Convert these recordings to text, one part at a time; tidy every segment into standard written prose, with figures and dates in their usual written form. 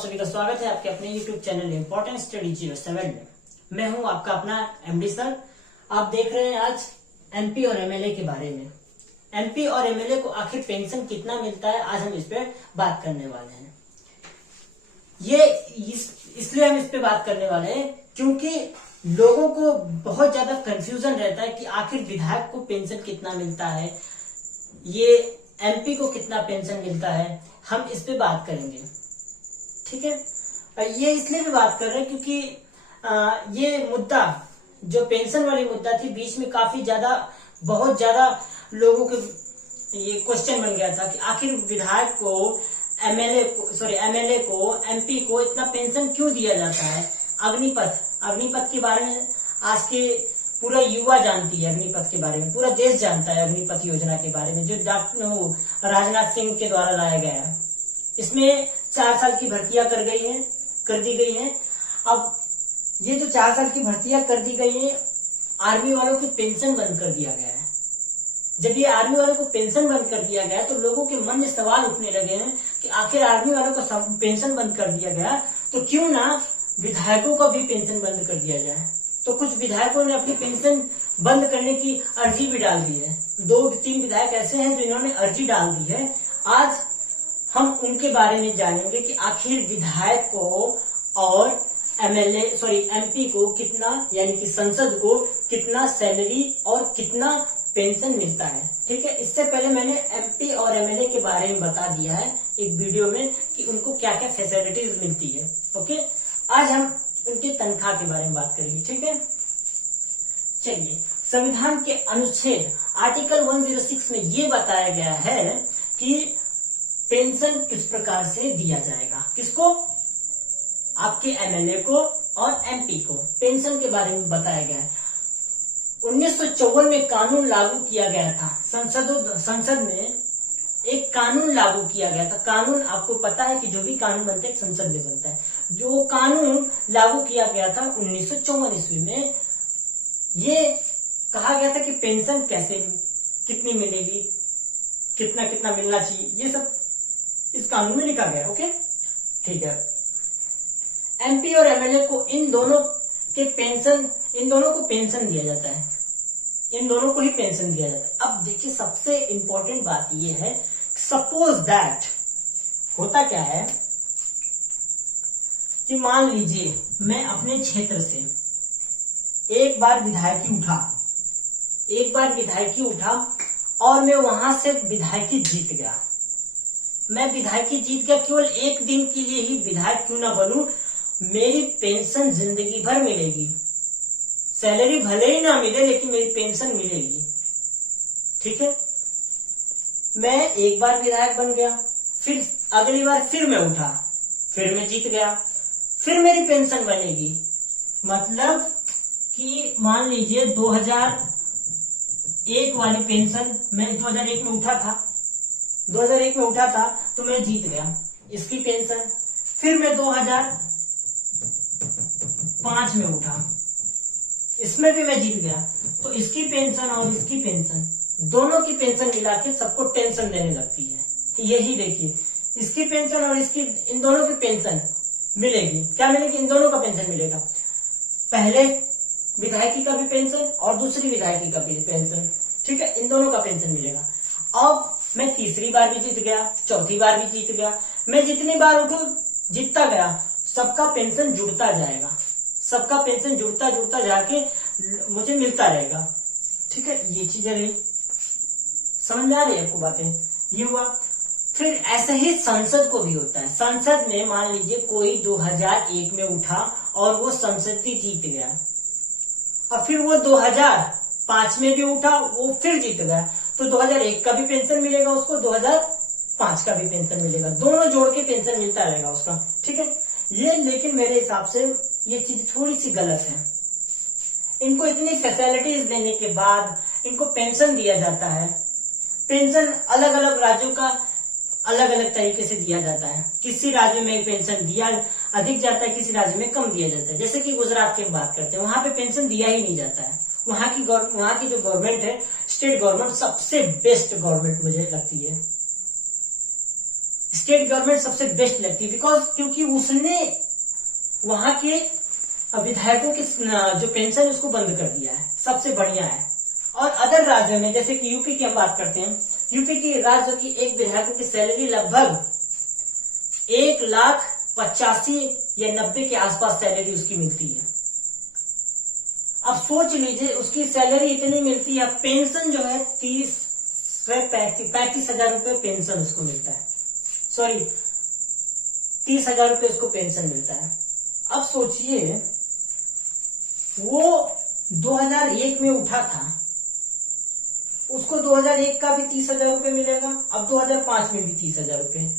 सभी का स्वागत है आपके अपने YouTube चैनल इम्पोर्टेंट स्टडी 07 में। मैं हूं आपका अपना एमडी सर। आप देख रहे हैं आज एमपी और एमएलए के बारे में। एमपी और एमएलए को आखिर पेंशन कितना मिलता है, आज हम इस पे बात करने वाले हैं। इसलिए हम इस पे बात करने वाले हैं क्योंकि लोगों को बहुत ज्यादा कंफ्यूजन रहता है कि आखिर विधायक को पेंशन कितना मिलता है, ये एमपी को कितना पेंशन मिलता है। हम इस पे बात करेंगे, ठीक है। ये इसलिए भी बात कर रहे हैं क्योंकि ये मुद्दा जो पेंशन वाली मुद्दा थी, बीच में काफी ज्यादा बहुत ज्यादा लोगों के ये क्वेश्चन बन गया था कि आखिर विधायक को एमएलए को एमपी को इतना पेंशन क्यों दिया जाता है। अग्निपथ के बारे में आज के पूरा युवा जानती है, अग्निपथ के बारे में पूरा देश जानता है। अग्निपथ योजना के बारे में जो राजनाथ सिंह के द्वारा लाया गया है, इसमें 4 साल की भर्तियां कर दी गई हैं। अब ये जो 4 साल की भर्तियां कर दी गई हैं, आर्मी वालों की पेंशन बंद कर दिया गया है। जब ये आर्मी वालों को पेंशन बंद कर दिया गया तो लोगों के मन में सवाल उठने लगे हैं कि आखिर आर्मी वालों को पेंशन बंद कर दिया गया तो क्यों ना विधायकों का भी पेंशन बंद कर दिया जाए। तो कुछ विधायकों ने अपनी पेंशन बंद करने की अर्जी भी डाल दी है। 2-3 विधायक ऐसे हैं जो इन्होंने अर्जी डाल दी है। आज हम उनके बारे में जानेंगे कि आखिर विधायक को और एमपी को कितना, यानी कि संसद को कितना सैलरी और कितना पेंशन मिलता है, ठीक है। इससे पहले मैंने एमपी और एमएलए के बारे में बता दिया है एक वीडियो में कि उनको क्या क्या फैसिलिटीज मिलती है, ओके। आज हम उनकी तनख्वाह के बारे में बात करेंगे, ठीक है। चलिए, संविधान के अनुच्छेद आर्टिकल 106 में ये बताया गया है कि पेंशन किस प्रकार से दिया जाएगा। किसको? आपके एमएलए को और एमपी को पेंशन के बारे में बताया गया है। 1954 में कानून लागू किया गया था। संसद में एक कानून लागू किया गया था। कानून, आपको पता है कि जो भी कानून बनता है संसद में बनता है। जो कानून लागू किया गया था 1954 ईस्वी में, ये कहा गया था कि पेंशन कितनी मिलेगी, कितना कितना मिलना चाहिए, ये सब इस कानून में लिखा गया, ओके, ठीक है। एमपी और एमएलए को इन दोनों को पेंशन दिया जाता है। इन दोनों को ही पेंशन दिया जाता है। अब देखिए, सबसे इंपॉर्टेंट बात ये है, सपोज दैट होता क्या है कि मान लीजिए मैं अपने क्षेत्र से एक बार विधायकी उठा और मैं वहां से विधायकी जीत गया। मैं विधायकी जीत गया, केवल एक दिन के लिए ही विधायक क्यों ना बनूं, मेरी पेंशन जिंदगी भर मिलेगी। सैलरी भले ही ना मिले लेकिन मेरी पेंशन मिलेगी, ठीक है। मैं एक बार विधायक बन गया, फिर अगली बार फिर मैं उठा, फिर मैं जीत गया, फिर मेरी पेंशन बनेगी। मतलब कि मान लीजिए 2001 वाली पेंशन, मैं 2001 में उठा था तो मैं जीत गया, इसकी पेंशन। फिर मैं 2005 में उठा, इसमें भी मैं जीत गया, तो इसकी पेंशन और इसकी पेंशन, दोनों की पेंशन मिला के सबको टेंशन देने लगती है। यही देखिए, इसकी पेंशन और इन दोनों की पेंशन मिलेगी। क्या मिलेगी? इन दोनों का पेंशन मिलेगा। पहले विधायकी का भी पेंशन और दूसरी विधायकी का भी पेंशन, ठीक है, इन दोनों का पेंशन मिलेगा। अब मैं तीसरी बार भी जीत गया, चौथी बार भी जीत गया, मैं जितनी बार उठू जीतता गया, सबका पेंशन जुड़ता जाएगा। सबका पेंशन जुड़ता जाके मुझे मिलता रहेगा, ठीक है। ये चीजें रही, समझ में आ रही है आपको बातें? ये हुआ। फिर ऐसे ही संसद को भी होता है। संसद में मान लीजिए कोई 2001 में उठा और वो संसदीय जीत गया, और फिर वो 2005 में भी उठा, वो फिर जीत गया, तो 2001 का भी पेंशन मिलेगा उसको, 2005 का भी पेंशन मिलेगा, दोनों जोड़ के पेंशन मिलता रहेगा उसका, ठीक है। ये लेकिन मेरे हिसाब से ये चीज थोड़ी सी गलत है। इनको इतनी फैसिलिटीज देने के बाद इनको पेंशन दिया जाता है। पेंशन अलग अलग राज्यों का अलग अलग तरीके से दिया जाता है। किसी राज्य में पेंशन दिया अधिक जाता है, किसी राज्य में कम दिया जाता है। जैसे कि गुजरात की बात करते हैं, वहां पे पेंशन दिया ही नहीं जाता है। वहां की जो गवर्नमेंट है, स्टेट गवर्नमेंट, सबसे बेस्ट गवर्नमेंट मुझे लगती है। स्टेट गवर्नमेंट सबसे बेस्ट लगती है, बिकॉज क्योंकि उसने वहां के विधायकों की जो पेंशन उसको बंद कर दिया है, सबसे बढ़िया है। और अदर राज्यों में जैसे कि यूपी की हम बात करते हैं, यूपी की राज्य की एक विधायकों की सैलरी लगभग 1,85,000 या 90 के आसपास सैलरी उसकी मिलती है। अब सोच लीजिए उसकी सैलरी इतनी मिलती है, पेंशन जो है 30 से 35,000 रुपये पेंशन उसको मिलता है, सॉरी 30,000 रुपये उसको पेंशन मिलता है। अब सोचिए वो 2001 में उठा था, उसको 2001 का भी 30,000 रुपये मिलेगा, अब 2005 में भी 30,000 रुपये,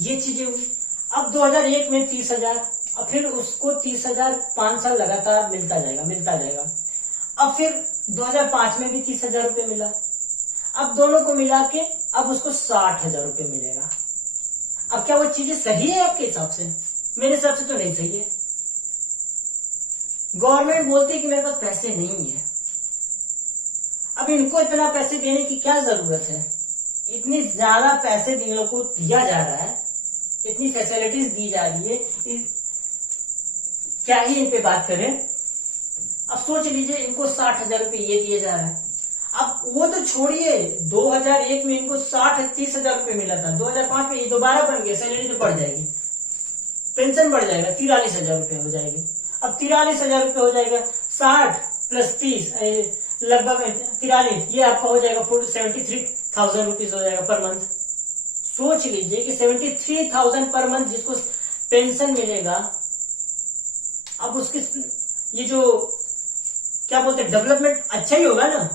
ये चीजें हुई। अब 2001 में 30,000, अब फिर उसको 30,000 5 साल लगातार मिलता जाएगा। अब फिर 2005 में भी 30,000 रुपये मिला, अब दोनों को मिला के अब उसको 60,000 रुपये मिलेगा। अब क्या वो चीजें सही है आपके हिसाब से? मेरे हिसाब से तो नहीं सही है। गवर्नमेंट बोलती है कि मेरे पास पैसे नहीं है, अब इनको इतना पैसे देने की क्या जरूरत है? इतनी ज्यादा पैसे इन लोगों को दिया जा रहा है, इतनी फैसिलिटीज दी जा रही है, क्या ही इन पे बात करें। अब सोच लीजिए इनको 60,000 रुपये ये दिए जा रहा है। अब वो तो छोड़िए, 2001 में इनको 30,000 रुपये मिला था, 2005 में ये दोबारा बन गया, सैलरी तो बढ़ जाएगी, पेंशन बढ़ जाएगा, 43,000 रुपये हो जाएगी। अब 43,000 रुपये हो जाएगा, 60 + 30 लगभग 43, ये आपका हो जाएगा 73,000 रुपीज हो जाएगा पर मंथ। सोच लीजिए कि 73,000 पर मंथ जिसको पेंशन मिलेगा, अब उसकी ये जो क्या बोलते हैं डेवलपमेंट अच्छा ही होगा ना।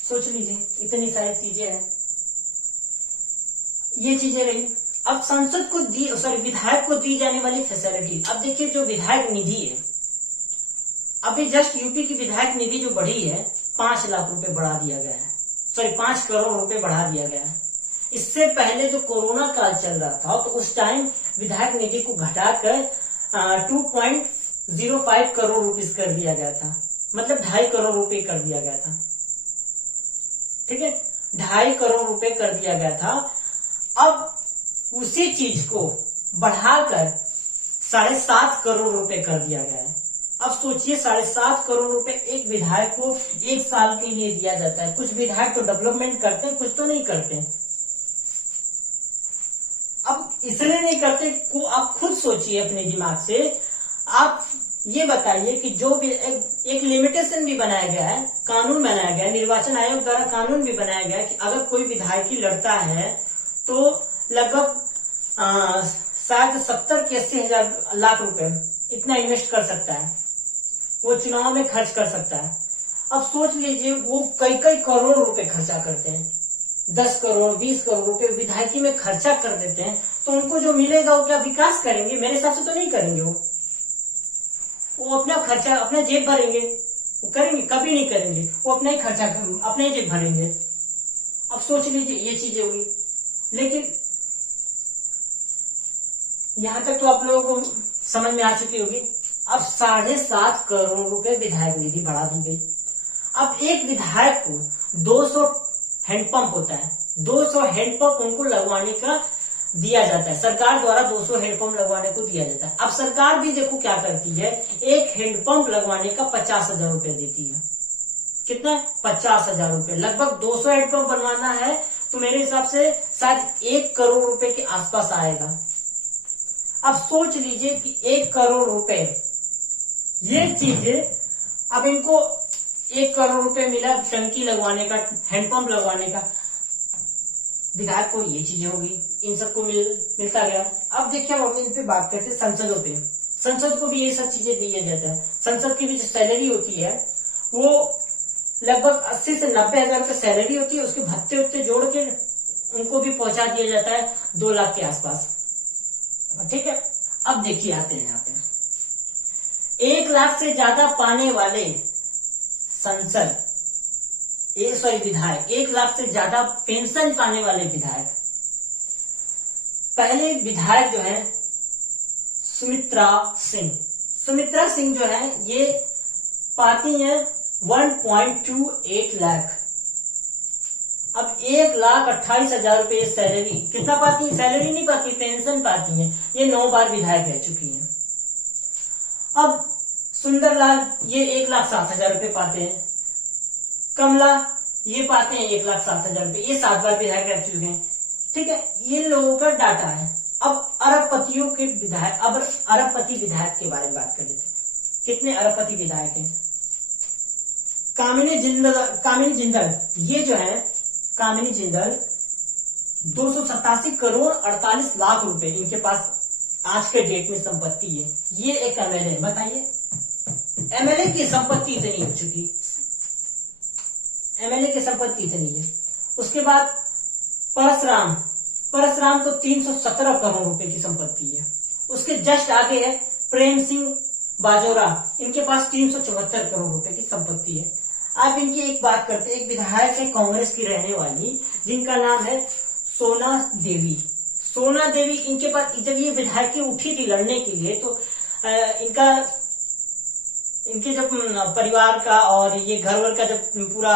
सोच लीजिए इतनी सारी चीजें हैं, ये चीजें रही। अब संसद को विधायक को दी जाने वाली फैसिलिटी, अब देखिए जो विधायक निधि है, अभी जस्ट यूपी की विधायक निधि जो बढ़ी है 5 लाख रुपए बढ़ा दिया गया है, सॉरी 5 करोड़ रुपए बढ़ा दिया गया है। इससे पहले जो कोरोना काल चल रहा था तो उस टाइम विधायक निधि को घटाकर 2.05 करोड़ रुपीस कर दिया गया था, मतलब 2.5 करोड़ रुपए कर दिया गया था। ठीक है, 2.5 करोड़ रुपए कर दिया गया था। अब उसी चीज को बढ़ाकर 7.5 करोड़ रुपए कर दिया गया है। अब सोचिए 7.5 करोड़ रुपए एक विधायक को 1 साल के लिए दिया जाता है। कुछ विधायक तो डेवलपमेंट करते हैं, कुछ तो नहीं करते। अब इसलिए नहीं करते को आप खुद सोचिए अपने दिमाग से। आप ये बताइए कि जो भी एक लिमिटेशन भी बनाया गया है, कानून बनाया गया है, निर्वाचन आयोग द्वारा कानून भी बनाया गया है कि अगर कोई विधायक लड़ता है तो लगभग शायद 70 के 80 लाख रुपए इतना इन्वेस्ट कर सकता है, वो चुनाव में खर्च कर सकता है। अब सोच लीजिए वो कई करोड़ रुपए खर्चा करते हैं, 10 करोड़ 20 करोड़ रुपए विधायकी में खर्चा कर देते हैं, तो उनको जो मिलेगा वो क्या विकास करेंगे? मेरे हिसाब से तो नहीं करेंगे। वो अपना खर्चा अपना जेब भरेंगे, वो करेंगे? कभी नहीं करेंगे। वो अपना ही खर्चा अपने ही जेब भरेंगे। अब सोच लीजिए ये चीजें हुई। लेकिन यहां तक तो आप लोगों को समझ में आ चुकी होगी। अब 7.5 करोड़ रुपए विधायक निधि बढ़ा दी गई। अब एक विधायक को 200 हैंडपंप होता है, 200 हैंडपंप उनको लगवाने का दिया जाता है, सरकार द्वारा 200 हैंडपंप लगवाने को दिया जाता है। अब सरकार भी देखो क्या करती है, एक हैंडपंप लगवाने का 50,000 रुपए देती है। कितना? 50,000 रुपए। लगभग 200 हैंडपंप बनवाना है तो मेरे हिसाब से शायद 1 करोड़ रुपए के आसपास आएगा। अब सोच लीजिए कि 1 करोड़ रुपए ये चीजें, अब इनको 1 करोड़ रुपए मिला टंकी लगवाने का, हैंडपंप लगवाने का, विधायक को ये चीजें होगी, इन सबको मिलता गया। अब देखिए हम इन पे बात करते हैं संसदों पे। संसद को भी ये सब चीजें दिया जाता है। संसद की भी जो सैलरी होती है वो लगभग 80 से 90 हजार रुपये सैलरी होती है। उसके भत्ते उत्ते जोड़ के उनको भी पहुंचा दिया जाता है 2 लाख के आसपास। ठीक है, अब देखिए आते हैं यहाँ पे 1 लाख से ज्यादा पाने वाले विधायक, 1 लाख से ज्यादा पेंशन पाने वाले विधायक। पहले विधायक जो है सुमित्रा सिंह जो है ये पाती है 1.28 लाख। अब 1,28,000 रुपये सैलरी कितना पाती है, सैलरी नहीं पाती, पेंशन पाती है। ये 9 बार विधायक रह चुकी है। अब सुंदरलाल ये 1,07,000 रुपये पाते हैं। कमला ये पाते हैं 1,07,000 रुपये, ये 7 बार विधायक रह चुके हैं। ठीक है, ये लोगों का डाटा है। अब अरबपतियों के विधायक, अब अरबपति विधायक के बारे में बात कर लेते हैं। कितने अरबपति विधायक हैं? कामिनी जिंदल ये जो है कामिनी जिंदल 287 करोड़ 48 लाख रुपए इनके पास आज के डेट में संपत्ति है। ये एक एमएलए, बताइए एमएलए की संपत्ति इतनी हो चुकी, एमएलए की संपत्ति इतनी है। उसके बाद परसराम को 317 करोड़ रुपए की संपत्ति है। उसके जस्ट आगे है प्रेम सिंह बाजोरा, इनके पास 374 करोड़ रुपए की संपत्ति है। आप इनकी एक बात करते हैं, एक विधायक है कांग्रेस की रहने वाली जिनका नाम है सोना देवी। इनके पास जब ये विधायक उठी थी लड़ने के लिए तो इनके जब परिवार का और ये घर वर का जब पूरा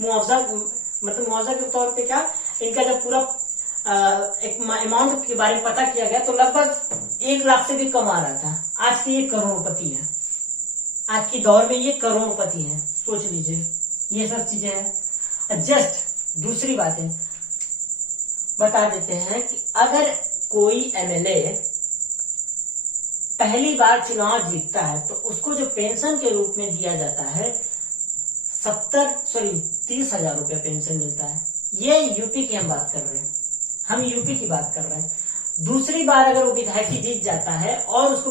मुआवजा, मतलब मुआवजा के तौर पे क्या, इनका जब पूरा एक अमाउंट के बारे में पता किया गया तो लगभग 1 लाख से भी कम आ रहा था। आज की ये करोड़पति है, आज की दौर में ये करोड़पति है, सोच लीजिए। ये सब चीजें हैं। जस्ट दूसरी बातें बता देते हैं कि अगर कोई एमएलए पहली बार चुनाव जीतता है तो उसको जो पेंशन के रूप में दिया जाता है 30,000 रुपया पेंशन मिलता है। ये यूपी की हम बात कर रहे हैं, हम यूपी की बात कर रहे हैं। दूसरी बार अगर वो विधायक जीत जाता है और उसको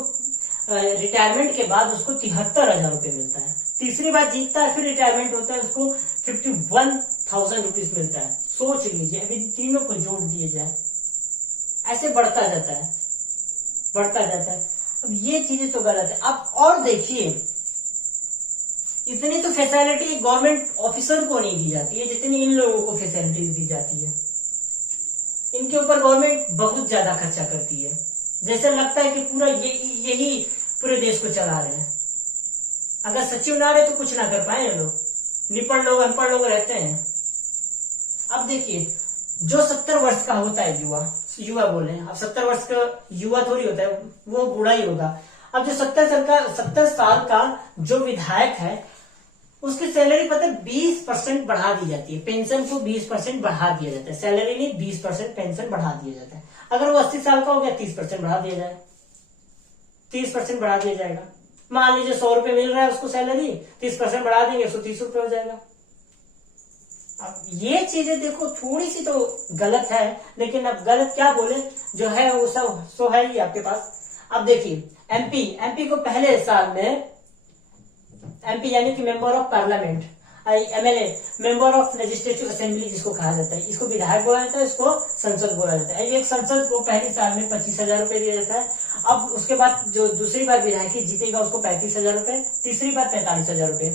रिटायरमेंट के बाद उसको 73,000 रुपये मिलता है। तीसरी बार जीतता है, फिर रिटायरमेंट होता है, उसको 51,000 रुपीज मिलता है। सोच लीजिए, अभी तीनों को जोड़ दिए जाए, ऐसे बढ़ता जाता है। अब ये चीजें तो गलत है। अब और देखिए, इतनी तो फैसिलिटी गवर्नमेंट ऑफिसर को नहीं दी जाती है जितनी इन लोगों को फैसिलिटीज दी जाती है। इनके ऊपर गवर्नमेंट बहुत ज्यादा खर्चा करती है, जैसे लगता है कि पूरा यही पूरे देश को चला रहे हैं। अगर सचिव ना रहे तो कुछ ना कर पाए लोग, निपढ़ लोग अनपढ़ लोग रहते हैं। अब देखिए, जो 70 वर्ष का होता है युवा बोल रहे हैं, अब 70 वर्ष का युवा थोड़ी होता है, वो बूढ़ा ही होगा। अब जो 70 साल का जो विधायक है उसकी सैलरी पता है 20% बढ़ा दी जाती है। पेंशन को 20% बढ़ा दिया जाता है, सैलरी नहीं 20% पेंशन बढ़ा दिया जाता है। अगर वो 80 साल का हो गया 30% बढ़ा दिया जाए, 30% बढ़ा दिया जाएगा। मान लीजिए 100 रुपए मिल रहा है उसको सैलरी, 30% बढ़ा देंगे 130 रुपए हो जाएगा। अब ये चीजें देखो थोड़ी सी तो गलत है, लेकिन अब गलत क्या बोले, जो है वो सब सो है ही आपके पास। अब देखिए एमपी को पहले साल में, एमपी यानी कि member of parliament, MLA member of legislative assembly जिसको कहा जाता है, इसको विधायक बोला जाता है, इसको संसद बोला जाता है। एक संसद को पहले साल में 25,000 रुपए दिया जाता है। अब उसके बाद जो दूसरी बार विधायक जीतेगा उसको 35,000 रुपए, तीसरी बार 45,000 रुपए।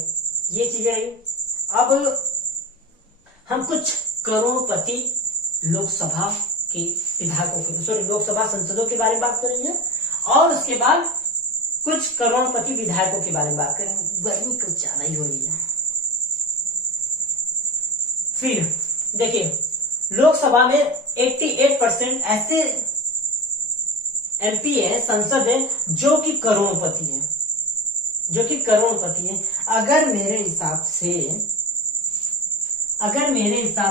ये चीजें रही। अब हम कुछ करोड़पति लोकसभा के विधायकों के, लोकसभा संसदों के बारे में बात करेंगे और उसके बाद कुछ करोड़पति विधायकों के बारे में बात करेंगे। गर्मी कुछ ज्यादा ही हो रही है। फिर देखिए, लोकसभा में 88% ऐसे एमपी है, संसद है जो कि करोड़पति है। अगर मेरे हिसाब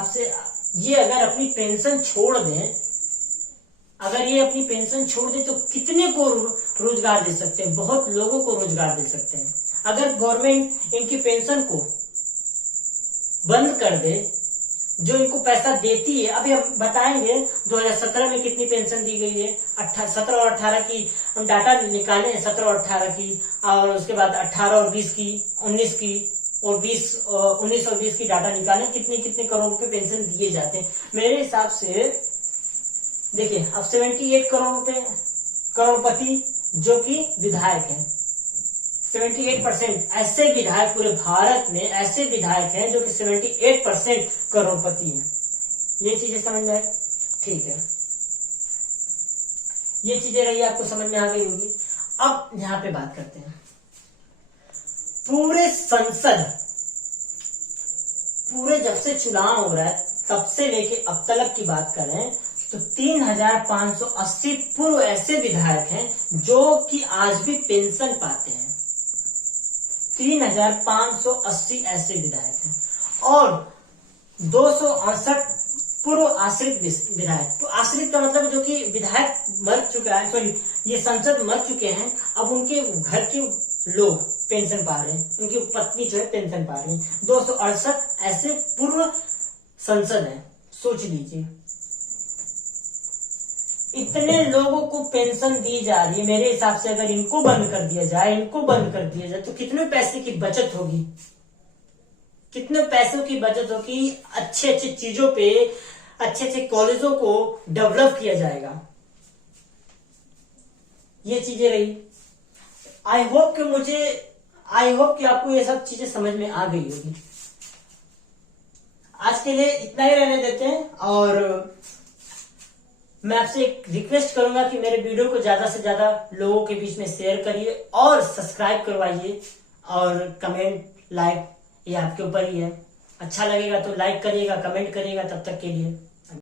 से ये अगर अपनी पेंशन छोड़ दें, तो कितने को रोजगार दे सकते हैं, बहुत लोगों को रोजगार दे सकते हैं। अगर गवर्नमेंट इनकी पेंशन को बंद कर दे, जो इनको पैसा देती है, अभी हम बताएंगे 2017 में कितनी पेंशन दी गई है, 17 और 18 की हम डाटा निकाले, 17 और 18 की, और उसके बाद 18 और 20 की, 19 की और 19 और 20 की डाटा निकाले, कितने करोड़ रुपए पेंशन दिए जाते हैं। मेरे हिसाब से देखिए, अब 78 करोड़ रुपए करोड़पति जो कि विधायक है, 78% ऐसे विधायक पूरे भारत में ऐसे विधायक हैं जो कि 78% करोड़पति हैं। ये चीजें समझ में आई? ठीक है, ये चीजें रही, आपको समझ में आ गई होगी। अब यहां पे बात करते हैं पूरे जब से चुनाव हो रहा है, तब से लेके अब तक की बात करें तो 3580 पूर्व ऐसे विधायक हैं जो कि आज भी पेंशन पाते हैं। 3580 ऐसे विधायक हैं और 268 पूर्व आश्रित विधायक। तो आश्रित का मतलब जो कि विधायक मर चुका है, सॉरी ये सांसद मर चुके हैं, अब उनके घर के लोग पेंशन पा रहे हैं, उनकी पत्नी जो है पेंशन पा रही है। 268 ऐसे पूर्व संसद हैं, सोच लीजिए इतने लोगों को पेंशन दी जा रही है। मेरे हिसाब से अगर इनको बंद कर दिया जाए तो कितने पैसे की बचत होगी, कितने पैसों की बचत होगी, अच्छे अच्छे चीजों पे, अच्छे अच्छे कॉलेजों को डेवलप किया जाएगा। ये चीजें रही। आई होप कि आपको ये सब चीजें समझ में आ गई होगी। आज के लिए इतना ही रहने देते हैं और मैं आपसे एक रिक्वेस्ट करूंगा कि मेरे वीडियो को ज्यादा से ज्यादा लोगों के बीच में शेयर करिए और सब्सक्राइब करवाइए और कमेंट लाइक ये आपके ऊपर ही है। अच्छा लगेगा तो लाइक करिएगा, कमेंट करिएगा। तब तक के लिए